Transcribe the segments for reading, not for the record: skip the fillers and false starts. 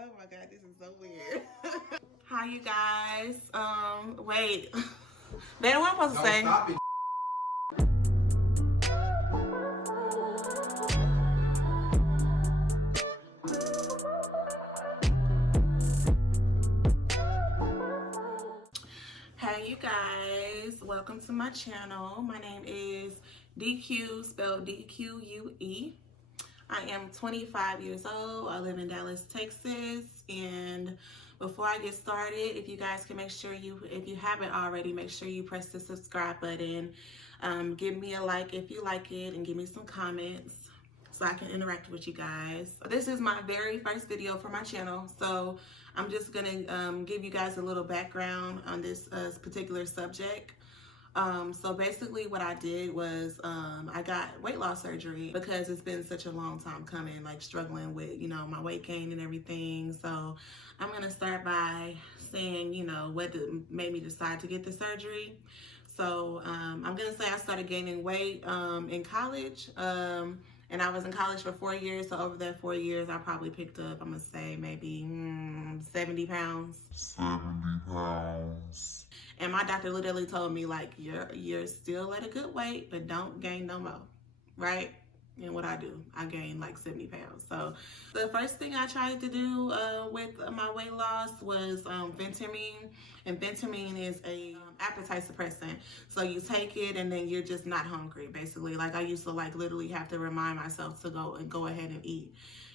Oh my God, this is so weird. Hi, you guys. Wait. Better what I'm supposed to say? Stop it. Hey, you guys. Welcome to my channel. My name is DQ, spelled DQUE. I am 25 years old. I live in Dallas, Texas. And before I get started, if you guys can make sure if you haven't already, make sure you press the subscribe button. Give me a like if you like it and give me some comments so I can interact with you guys. This is my very first video for my channel, so I'm just gonna give you guys a little background on this particular subject. So basically what I did was I got weight loss surgery because it's been such a long time coming, like struggling with, my weight gain and everything. So I'm going to start by saying, what made me decide to get the surgery. So I'm going to say I started gaining weight in college. And I was in college for 4 years. So over that 4 years, I probably picked up, I'm going to say maybe 70 pounds. 70 pounds. And my doctor literally told me, like, you're still at a good weight, but don't gain no more, right? And what I do, I gained like 70 pounds. So the first thing I tried to do with my weight loss was Phentermine. And Phentermine is a appetite suppressant. So you take it and then you're just not hungry, basically. Like I used to literally have to remind myself to go ahead and eat.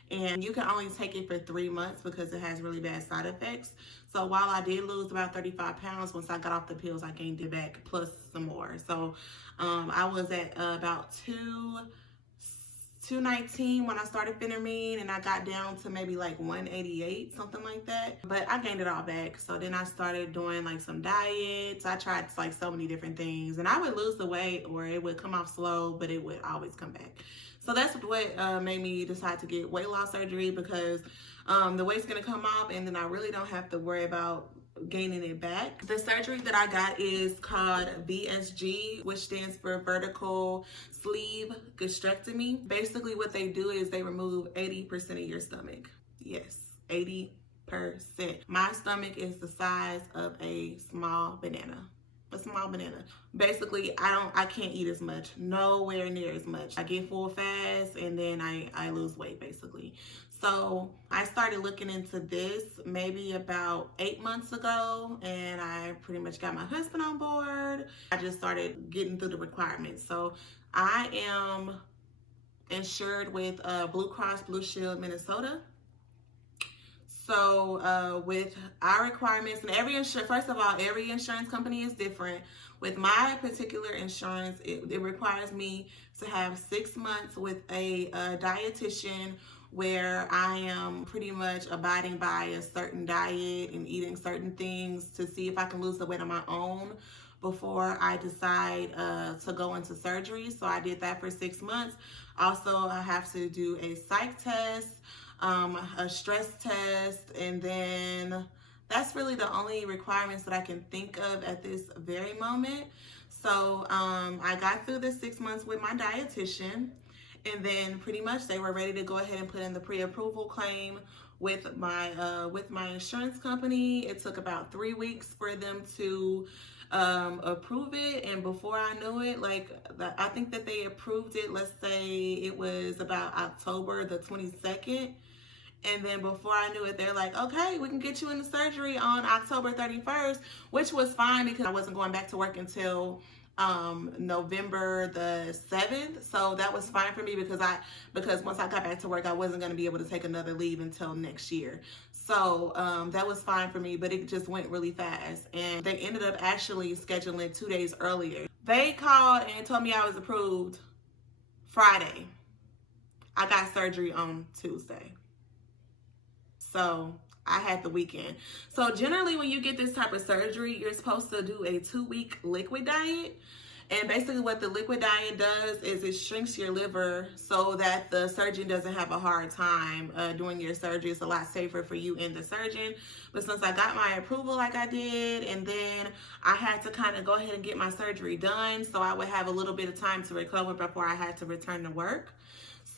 And you can only take it for 3 months because it has really bad side effects. So while I did lose about 35 pounds, once I got off the pills, I gained it back plus some more. So I was at about 219 when I started Phentermine, and I got down to maybe like 188, something like that. But I gained it all back. So then I started doing like some diets. I tried like so many different things, and I would lose the weight or it would come off slow, but it would always come back. So that's what made me decide to get weight loss surgery, because the weight's gonna come off and then I really don't have to worry about gaining it back. The surgery that I got is called VSG, which stands for vertical sleeve gastrectomy. Basically what they do is they remove 80% of your stomach. Yes, 80%. My stomach is the size of a small banana. Basically, I can't eat as much, nowhere near as much. I get full fast and then I lose weight, basically. So I started looking into this maybe about 8 months ago, and I pretty much got my husband on board. I just started getting through the requirements. So I am insured with Blue Cross Blue Shield Minnesota. So with our requirements, and every insurance company is different. With my particular insurance, it requires me to have 6 months with a dietitian where I am pretty much abiding by a certain diet and eating certain things to see if I can lose the weight on my own before I decide to go into surgery. So I did that for 6 months. Also, I have to do a psych test, a stress test, and then that's really the only requirements that I can think of at this very moment. So I got through the 6 months with my dietitian, and then pretty much they were ready to go ahead and put in the pre-approval claim with my insurance company. It took about 3 weeks for them to approve it, and before I knew it, I think that they approved it, let's say it was about October the 22nd. And then before I knew it, they're like, okay, we can get you into surgery on October 31st, which was fine because I wasn't going back to work until November the 7th. So that was fine for me because once I got back to work, I wasn't going to be able to take another leave until next year. So that was fine for me, but it just went really fast. And they ended up actually scheduling 2 days earlier. They called and told me I was approved Friday. I got surgery on Tuesday. So I had the weekend. So generally when you get this type of surgery, you're supposed to do a 2-week liquid diet. And basically what the liquid diet does is it shrinks your liver so that the surgeon doesn't have a hard time doing your surgery. It's a lot safer for you and the surgeon. But since I got my approval like I did, and then I had to kind of go ahead and get my surgery done so I would have a little bit of time to recover before I had to return to work.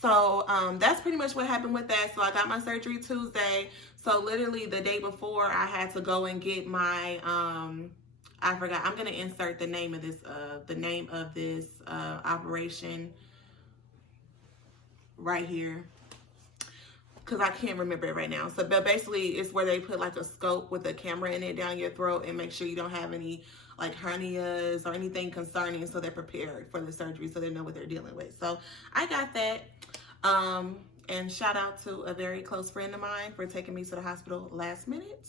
So that's pretty much what happened with that. So I got my surgery Tuesday. So literally the day before, I had to go and get my I forgot. I'm gonna insert the name of this operation right here, because I can't remember it right now. So, but basically, it's where they put like a scope with a camera in it down your throat and make sure you don't have any like hernias or anything concerning, so they're prepared for the surgery, so they know what they're dealing with. So I got that. And shout out to a very close friend of mine for taking me to the hospital last minute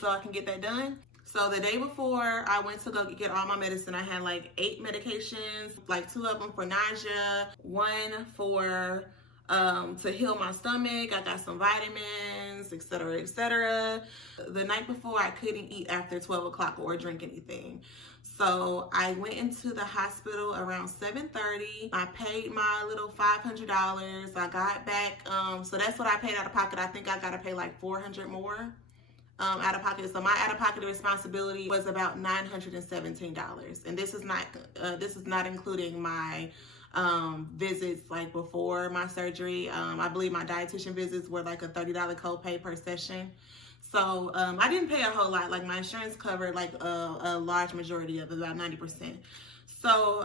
so I can get that done. So the day before I went to go get all my medicine, I had like 8 medications, like 2 of them for nausea, 1 for to heal my stomach. I got some vitamins, etc., etc. The night before, I couldn't eat after 12 o'clock or drink anything. So I went into the hospital around 7:30. I paid my little $500. I got back, so that's what I paid out of pocket. I think I got to pay like $400 more out of pocket. So my out of pocket responsibility was about $917, and this is not including my visits like before my surgery. I believe my dietitian visits were like a $30 copay per session. So I didn't pay a whole lot. Like my insurance covered like a large majority of it, about 90%. So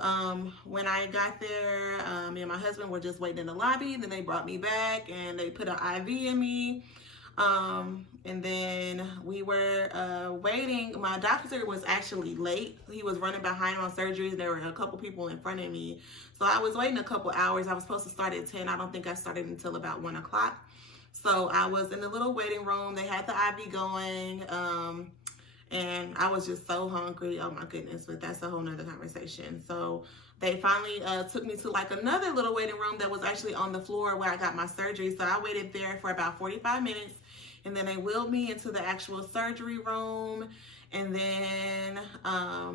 when I got there, me and my husband were just waiting in the lobby. Then they brought me back and they put an IV in me. And then we were waiting. My doctor was actually late. He was running behind on surgeries. There were a couple people in front of me. So I was waiting a couple hours. I was supposed to start at 10. I don't think I started until about 1 o'clock. So I was in the little waiting room. They had the IV going. And I was just so hungry. Oh my goodness, but that's a whole nother conversation. So they finally took me to like another little waiting room that was actually on the floor where I got my surgery. So I waited there for about 45 minutes. And then they wheeled me into the actual surgery room. And then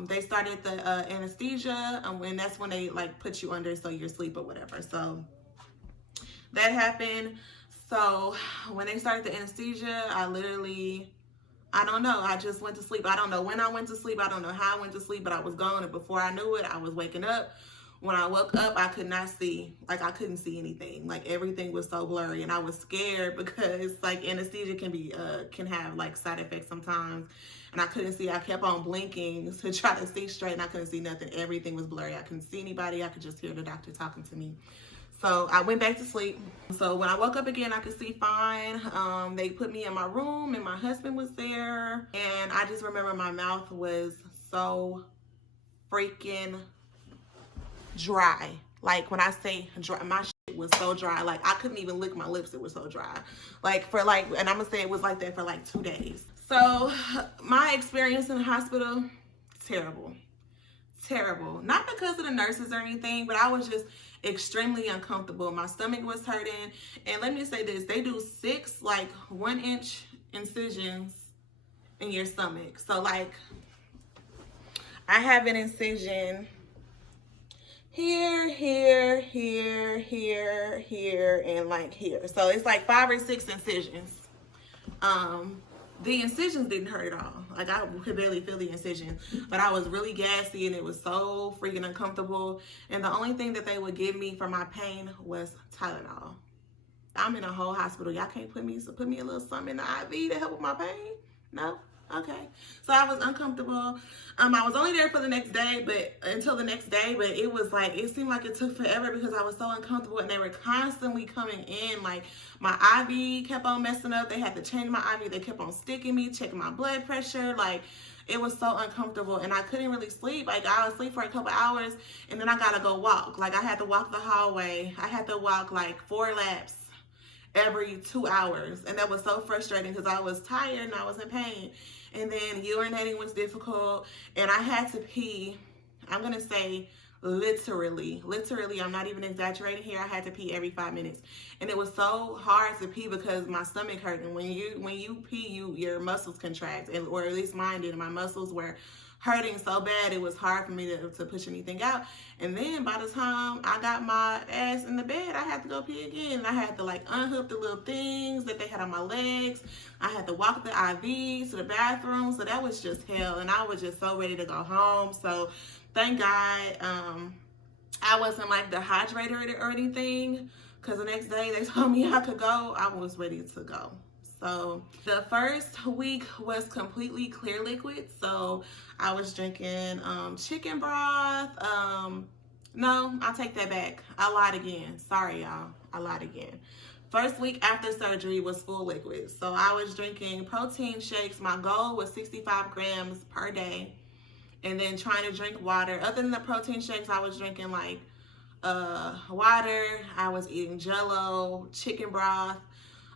they started the anesthesia. And that's when they like put you under so you're asleep or whatever. So that happened. So when they started the anesthesia, I don't know. I just went to sleep. I don't know when I went to sleep. I don't know how I went to sleep, but I was gone. And before I knew it, I was waking up. When I woke up, I could not see. Like, I couldn't see anything. Like, everything was so blurry. And I was scared because, like, anesthesia can have, like, side effects sometimes. And I couldn't see. I kept on blinking to try to see straight, and I couldn't see nothing. Everything was blurry. I couldn't see anybody. I could just hear the doctor talking to me. So I went back to sleep. So when I woke up again, I could see fine. They put me in my room, and my husband was there. And I just remember my mouth was so freaking dry. Like, when I say dry, my shit was so dry. Like, I couldn't even lick my lips. It was so dry. Like, and I'm gonna say it was like that for like 2 days. So my experience in the hospital, terrible. Terrible. Not because of the nurses or anything, but I was just extremely uncomfortable. My stomach was hurting. And let me say this, they do 6 like 1-inch incisions in your stomach. So like, I have an incision here, here, here, here, here, and like here. So it's like 5 or 6 incisions. The incisions didn't hurt at all. Like, I could barely feel the incision, but I was really gassy and it was so freaking uncomfortable. And the only thing that they would give me for my pain was Tylenol. I'm in a whole hospital. Y'all can't put me a little something in the IV to help with my pain? No? Okay. So I was uncomfortable. I was only there for the next day, but it was like, it seemed like it took forever because I was so uncomfortable, and they were constantly coming in. Like, my IV kept on messing up. They had to change my IV. They kept on sticking me, checking my blood pressure. Like, it was so uncomfortable, and I couldn't really sleep. Like, I would sleep for a couple hours, and then I gotta go walk. Like, I had to walk the hallway. I had to walk like 4 laps every 2 hours, and that was so frustrating because I was tired and I was in pain. And then urinating was difficult, and I had to pee. I'm gonna say literally, I'm not even exaggerating here. I had to pee every 5 minutes, and it was so hard to pee because my stomach hurt. And when you pee, your muscles contract, or at least mine did. And my muscles were hurting so bad, it was hard for me to push anything out. And then by the time I got my ass in the bed, I had to go pee again. I had to like unhook the little things that they had on my legs. I had to walk the IV to the bathroom. So that was just hell. And I was just so ready to go home. So thank God, I wasn't like dehydrated or anything, because the next day they told me I could go. I was ready to go. So the first week was completely clear liquid. So I was drinking chicken broth. No, I'll take that back. I lied again. Sorry, y'all. I lied again. First week after surgery was full liquid. So I was drinking protein shakes. My goal was 65 grams per day. And then trying to drink water. Other than the protein shakes, I was drinking like water. I was eating Jell-O, chicken broth.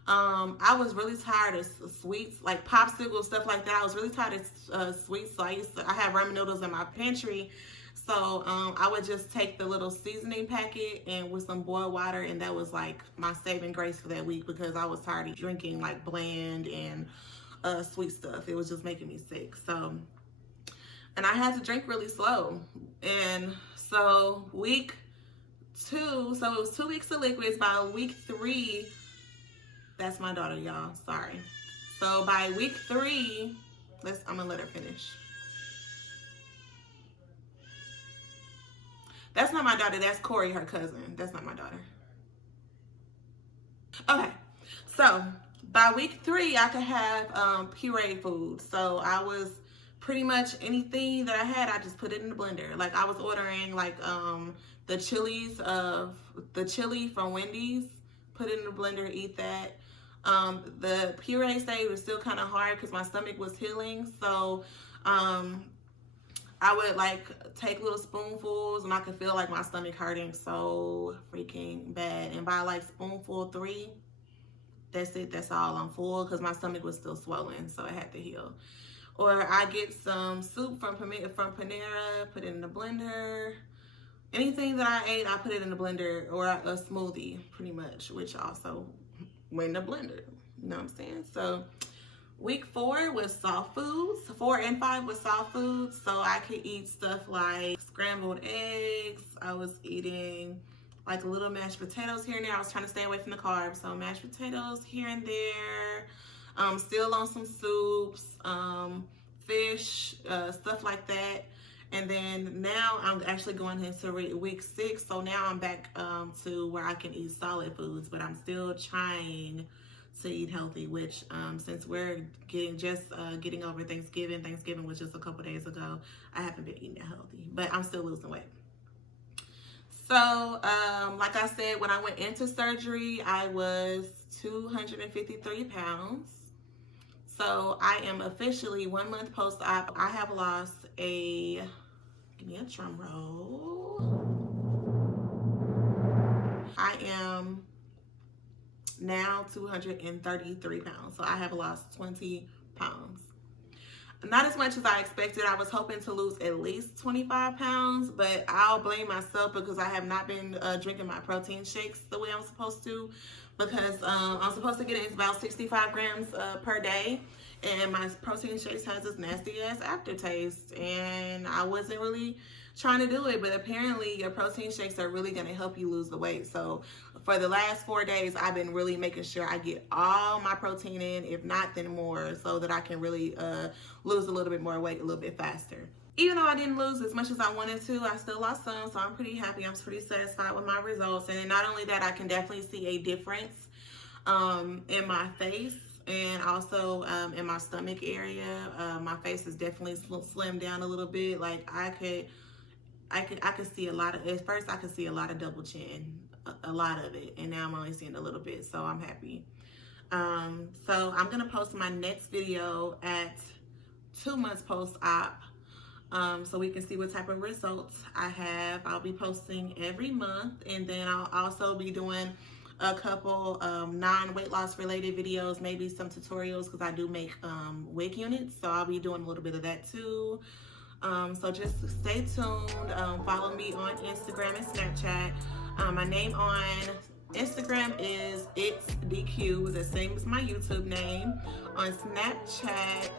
I was really tired of sweets, like popsicles, stuff like that. I was really tired of sweets, so I had ramen noodles in my pantry. So I would just take the little seasoning packet and with some boiled water, and that was like my saving grace for that week, because I was tired of drinking like bland and sweet stuff. It was just making me sick. So, and I had to drink really slow. And so week 2, so it was 2 weeks of liquids. By week 3, that's my daughter, y'all. Sorry. So by week 3, I'm gonna let her finish. That's not my daughter. That's Corey, her cousin. That's not my daughter. Okay. So by week 3, I could have pureed food. So I was pretty much anything that I had, I just put it in the blender. Like I was ordering like the chili from Wendy's, put it in the blender, eat that. The puree stage was still kind of hard because my stomach was healing. So I would like take little spoonfuls, and I could feel like my stomach hurting so freaking bad. And by like spoonful 3, that's it. That's all. I'm full, because my stomach was still swollen, so it had to heal. Or I get some soup from Panera, put it in the blender. Anything that I ate, I put it in the blender, or a smoothie, pretty much, which also went in the blender. You know what I'm saying? So week 4 was soft foods. 4 and 5 was soft foods. So I could eat stuff like scrambled eggs. I was eating like little mashed potatoes here and there. I was trying to stay away from the carbs. So mashed potatoes here and there. Still on some soups, fish, stuff like that. And then now I'm actually going into week 6. So now I'm back to where I can eat solid foods, but I'm still trying to eat healthy, which since we're getting over Thanksgiving was just a couple days ago, I haven't been eating that healthy, but I'm still losing weight. So like I said, when I went into surgery, I was 253 pounds. So I am officially 1 month post-op. I have lost give me a drum roll. I am now 233 pounds. So I have lost 20 pounds. Not as much as I expected. I was hoping to lose at least 25 pounds, but I'll blame myself because I have not been drinking my protein shakes the way I'm supposed to, because I'm supposed to get about 65 grams per day, and my protein shakes has this nasty ass aftertaste, and I wasn't really trying to do it, but apparently your protein shakes are really going to help you lose the weight. So for the last 4 days, I've been really making sure I get all my protein in, if not then more, so that I can really lose a little bit more weight a little bit faster. Even though I didn't lose as much as I wanted to, I still lost some, so I'm pretty happy. I'm pretty satisfied with my results. And not only that, I can definitely see a difference in my face, and also in my stomach area. My face is definitely slimmed down a little bit. Like I could see a lot of, at first I could see a lot of double chin, a lot of it, and now I'm only seeing a little bit, so I'm happy. So I'm gonna post my next video at 2 months post-op, so we can see what type of results I have. I'll be posting every month, and then I'll also be doing a couple non-weight loss related videos, maybe some tutorials, because I do make wig units, so I'll be doing a little bit of that too. So just stay tuned. Follow me on Instagram and Snapchat. My name on Instagram is It's DQ, the same as my YouTube name. On Snapchat,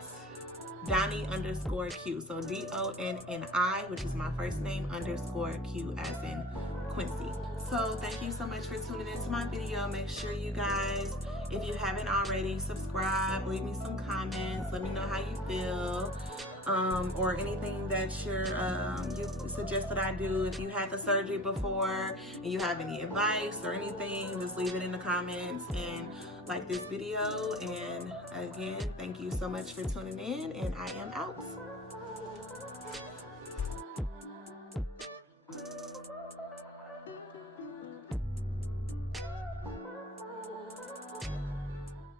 Donnie_Q. So DONNI, which is my first name, _Q as in Quincy. So thank you so much for tuning into my video. Make sure you guys, if you haven't already, subscribe, leave me some comments, let me know how you feel. or anything that you suggest that I do. If you had the surgery before and you have any advice or anything, just leave it in the comments and like this video. And again, thank you so much for tuning in, and I am out.